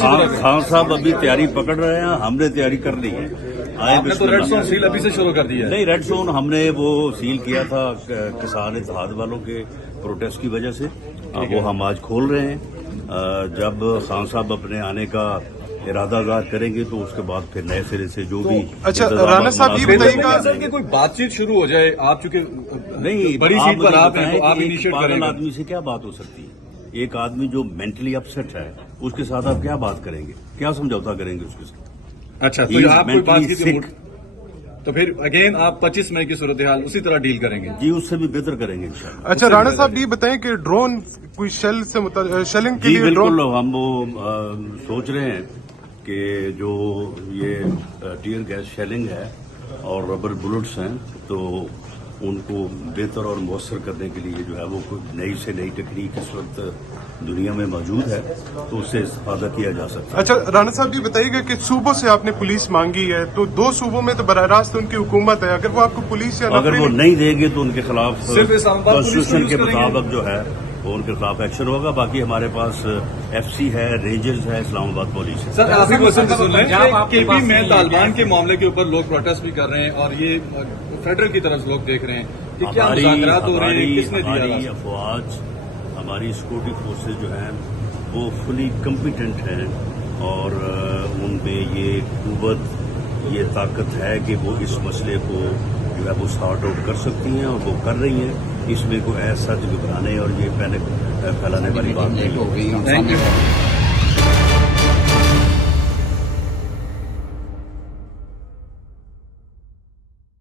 खान साहब अभी तैयारी पकड़ रहे हैं, हमने तैयारी कर ली है। आपने तो रेड जोन सील अभी से शुरू कर दी है। नहीं, रेड जोन हमने वो सील किया था किसान इत्तेहाद वालों के प्रोटेस्ट की वजह से, वो हम आज खोल रहे हैं। जब खान साहब अपने आने का इरादा ज़ाहिर करेंगे तो उसके बाद फिर नए सिरे से जो भी अच्छा राणा साहब ये बताइएगा कि कोई बातचीत शुरू हो जाए, आप चूंकि नहीं बड़ी सीट पर आप हैं तो आप एक इनिशिएट पागल करेंगे। आदमी से क्या बात हो सकती है? एक आदमी जो मेंटली अपसेट है उसके साथ आप क्या बात करेंगे, क्या समझौता करेंगे उसके साथ? अच्छा, He तो is आप कोई बात mentally की sick. तो फिर अगेन आप 25 मई की सूरत हाल उसी तरह डील करेंगे। जी, उससे भी बेहतर करेंगे इंशाल्लाह। अच्छा राणा साहब ये बताएं कि ड्रोन कोई शेल से शेलिंग के जी लिए बिल्कुल, ड्रोन हम वो सोच रहे हैं कि जो ये टीयर गैस शेलिंग है और रबर बुलेट्स हैं तो उनको बेहतर और मौसर करने के लिए जो है वो कोई नई से नई टेक्निक इस वक्त दुनिया में मौजूद है तो उससे इस्तेफादा किया जा सकता है। अच्छा राणा साहब ये बताइएगा कि सूबों से आपने पुलिस मांगी है तो 2 सूबों में तो बराह रास्त उनकी हुकूमत है, अगर वो आपको पुलिस या अगर वो नहीं देंगे तो उनके खिलाफ सिर्फ इस्लामाबाद पुलिस को कॉन्स्टिट्यूशन यूज के करेंगे? मुताबिक जो है वो उनके खिलाफ एक्शन होगा। बाकी हमारे पास FC है, रेंजर्स है, इस्लामाबाद पुलिस है। सर आप ही क्वेश्चन सुन लें, पंजाब आपके केपी पास में नहीं है। तालिबान के मामले के ऊपर लोग प्रोटेस्ट भी कर रहे हैं और ये फेडरल की तरफ लोग देख रहे हैं कि क्या मुज़ाकरात हो रहे हैं, किसने दिया हमारी रास्ता? अफवाज, हमारी सिक्योरिटी फोर्सेज जो हैं वो फुली कम्पिटेंट हैं और उनमें ये कुव्वत, ये ताकत है कि वो इस मसले को जो है वो सॉर्ट आउट कर सकती हैं और वो कर रही हैं। इसमें कोई ऐसा घबराने और ये पैनिक फैलाने वाली बात नहीं है। Thank you.